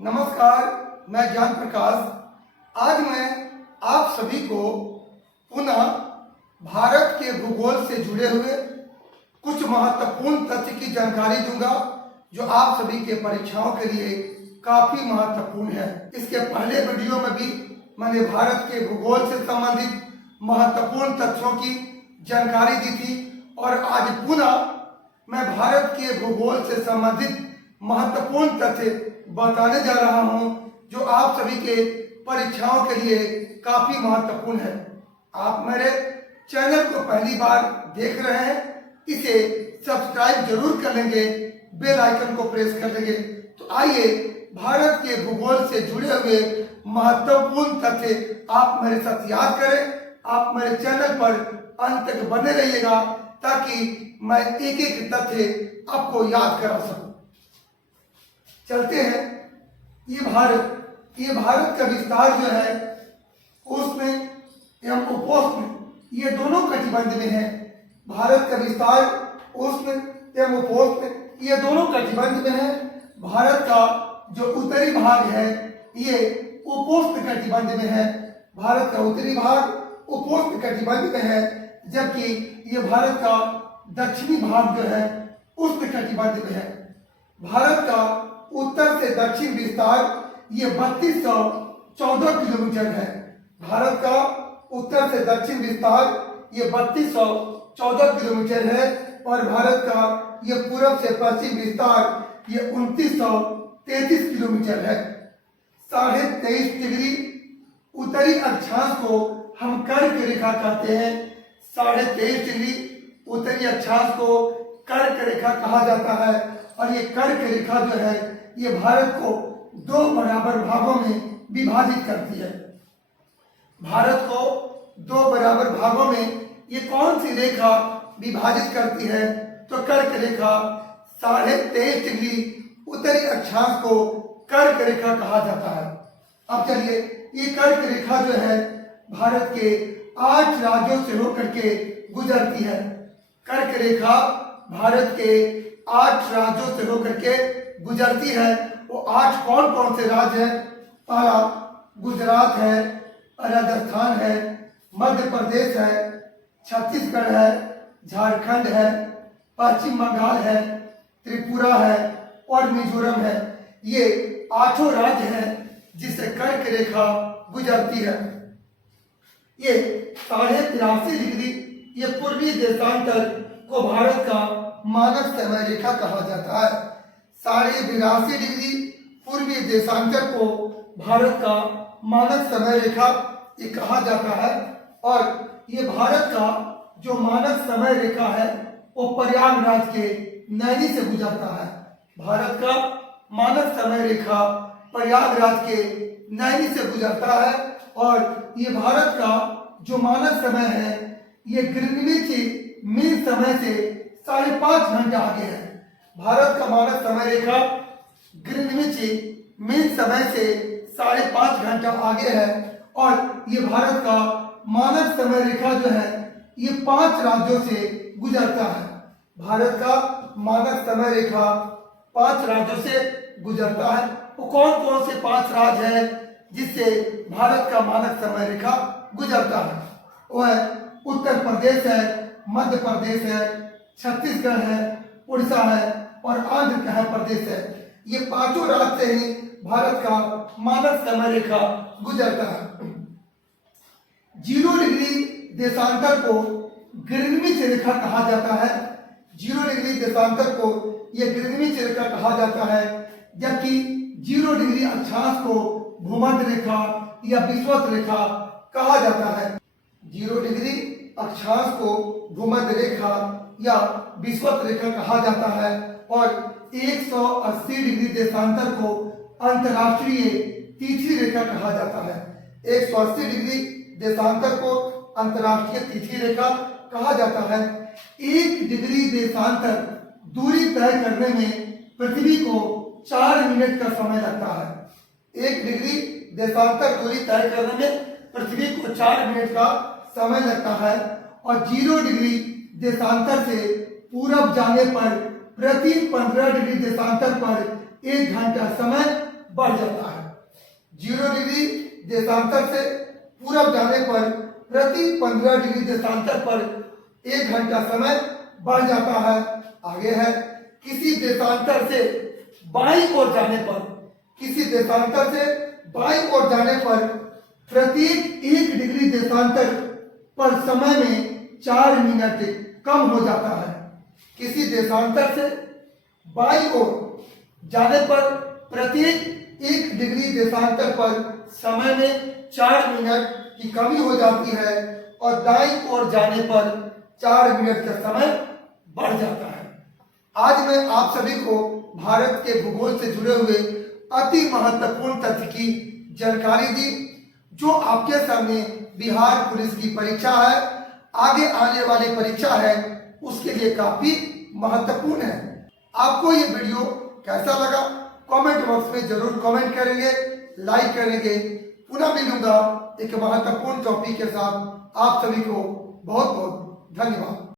नमस्कार, मैं ज्ञान प्रकाश। आज मैं आप सभी को पुनः भारत के भूगोल से जुड़े हुए कुछ महत्वपूर्ण तथ्य की जानकारी दूंगा जो आप सभी के परीक्षाओं के लिए काफी महत्वपूर्ण है। इसके पहले वीडियो में भी मैंने भारत के भूगोल से संबंधित महत्वपूर्ण तथ्यों की जानकारी दी थी और आज पुनः मैं भारत के भूगोल से संबंधित महत्वपूर्ण तथ्य बताने जा रहा हूं जो आप सभी के परीक्षाओं के लिए काफी महत्वपूर्ण है। आप मेरे चैनल को पहली बार देख रहे हैं, इसे सब्सक्राइब जरूर कर लेंगे, बेल आइकन को प्रेस कर लेंगे। तो आइए भारत के भूगोल से जुड़े हुए महत्वपूर्ण तथ्य आप मेरे साथ याद करें। आप मेरे चैनल पर अंत तक बने रहिएगा ताकि मैं एक एक तथ्य आपको याद करा सकूं। चलते हैं। ये भारत का विस्तार जो है उष्ण एवं उपोष्ण ये दोनों कटिबंध में है। भारत का विस्तार उष्ण एवं उपोष्ण ये दोनों कटिबंध में है। भारत का जो उत्तरी भाग है ये उपोष्ण कटिबंध में है। भारत का उत्तरी भाग उपोष्ण कटिबंध में है, जबकि ये भारत का दक्षिणी भाग जो है उष्ण कटिबंध में है। भारत का उत्तर से दक्षिण विस्तार ये 3214 किलोमीटर है। भारत का उत्तर से दक्षिण विस्तार ये 3214 किलोमीटर है और भारत का ये पूर्व से पश्चिम विस्तार ये 2933 किलोमीटर है। 23.5 डिग्री उत्तरी अक्षांश को हम कर्क रेखा कहते हैं। 23.5 डिग्री उत्तरी अक्षांश को कर्क रेखा कहा जाता है और ये कर्क रेखा जो है ये भारत को दो बराबर भागों में विभाजित करती है। भारत को दो बराबर भागों में ये कौन सी रेखा विभाजित करती है? तो कर्क रेखा। 23.5 डिग्री उत्तरी अक्षांश को कर्क रेखा कहा जाता है। अब चलिए, ये कर्क रेखा जो है भारत के 8 राज्यों से होकर के गुजरती है। कर्क रेखा भारत के 8 राज्यों से होकर के गुजरती है। वो 8 कौन कौन से राज्य हैं? पहला गुजरात है, राजस्थान है, मध्य प्रदेश है, छत्तीसगढ़ है, झारखंड है, पश्चिम बंगाल है, त्रिपुरा है और मिजोरम है। ये 8 राज्य हैं जिससे कर्क रेखा गुजरती है। ये 83.5 डिग्री ये पूर्वी देशांतर को भारत का मानक समय रेखा कहा जाता है। 82.5 डिग्री पूर्वी देशांतर को भारत का मानक समय रेखा ये कहा जाता है और ये भारत का जो मानक समय रेखा है वो प्रयागराज के नैनी से गुजरता है। भारत का मानक समय रेखा प्रयागराज के नैनी से गुजरता है और ये भारत का जो मानक समय है ये ग्रीनविच मीन समय से 5.5 घंटा आगे है। भारत का मानक समय रेखा ग्रीनविच मीन समय से 5.5 घंटा आगे है और ये भारत का मानक समय रेखा जो है ये 5 राज्यों से गुजरता है। भारत का मानक समय रेखा 5 राज्यों से गुजरता है। वो कौन कौन से 5 राज्य हैं जिससे भारत का मानक समय रेखा गुजरता है? वो है उत्तर प्रदेश है, मध्य प्रदेश है, छत्तीसगढ़ है, उड़ीसा है और आंध्र प्रदेश है। ये 5 राज्य से ही भारत का मानक समय रेखा गुजरता है। 0 डिग्री देशांतर को ग्रीनविच रेखा कहा जाता है। 0 डिग्री देशांतर को यह ग्रीनविच रेखा कहा जाता है, जबकि 0 डिग्री अक्षांश को भूमध्य रेखा या विषुवत रेखा कहा जाता है। 0 डिग्री अक्षांश को भूमध्य रेखा या विषुवत रेखा कहा जाता है और 180 डिग्री देशांतर को अंतरराष्ट्रीय तिथि रेखा कहा जाता है। 180 डिग्री देशांतर को अंतरराष्ट्रीय तिथि रेखा कहा जाता है। 1 डिग्री देशांतर दूरी तय करने में पृथ्वी को 4 मिनट का समय लगता है। 1 डिग्री देशांतर दूरी तय करने में पृथ्वी को 4 मिनट का समय लगता है और 0 डिग्री देशांतर से पूरब जाने पर प्रति 15 डिग्री देशांतर पर 1 घंटा समय बढ़ जाता है। 0 डिग्री देशांतर से पूरब जाने पर प्रति 15 डिग्री देशांतर पर 1 घंटा समय बढ़ जाता है। आगे है किसी देशांतर से बाईं ओर जाने पर, किसी देशांतर से बाईं ओर जाने पर प्रत्येक 1 डिग्री देशांतर पर समय में 4 मिनट कम हो जाता है। किसी देशांतर से बाईं ओर जाने पर प्रत्येक 1 डिग्री देशांतर पर समय में 4 मिनट की कमी हो जाती है और दाईं ओर जाने पर 4 मिनट का समय बढ़ जाता है। आज मैं आप सभी को भारत के भूगोल से जुड़े हुए अति महत्वपूर्ण तथ्य की जानकारी दी, जो आपके सामने बिहार पुलिस की परीक्षा है, आगे आने वाली परीक्षा है, उसके लिए काफी महत्वपूर्ण है। आपको ये वीडियो कैसा लगा कमेंट बॉक्स में जरूर कमेंट करेंगे, लाइक करेंगे। पुनः मिलूंगा एक महत्वपूर्ण टॉपिक के साथ। आप सभी को बहुत बहुत धन्यवाद।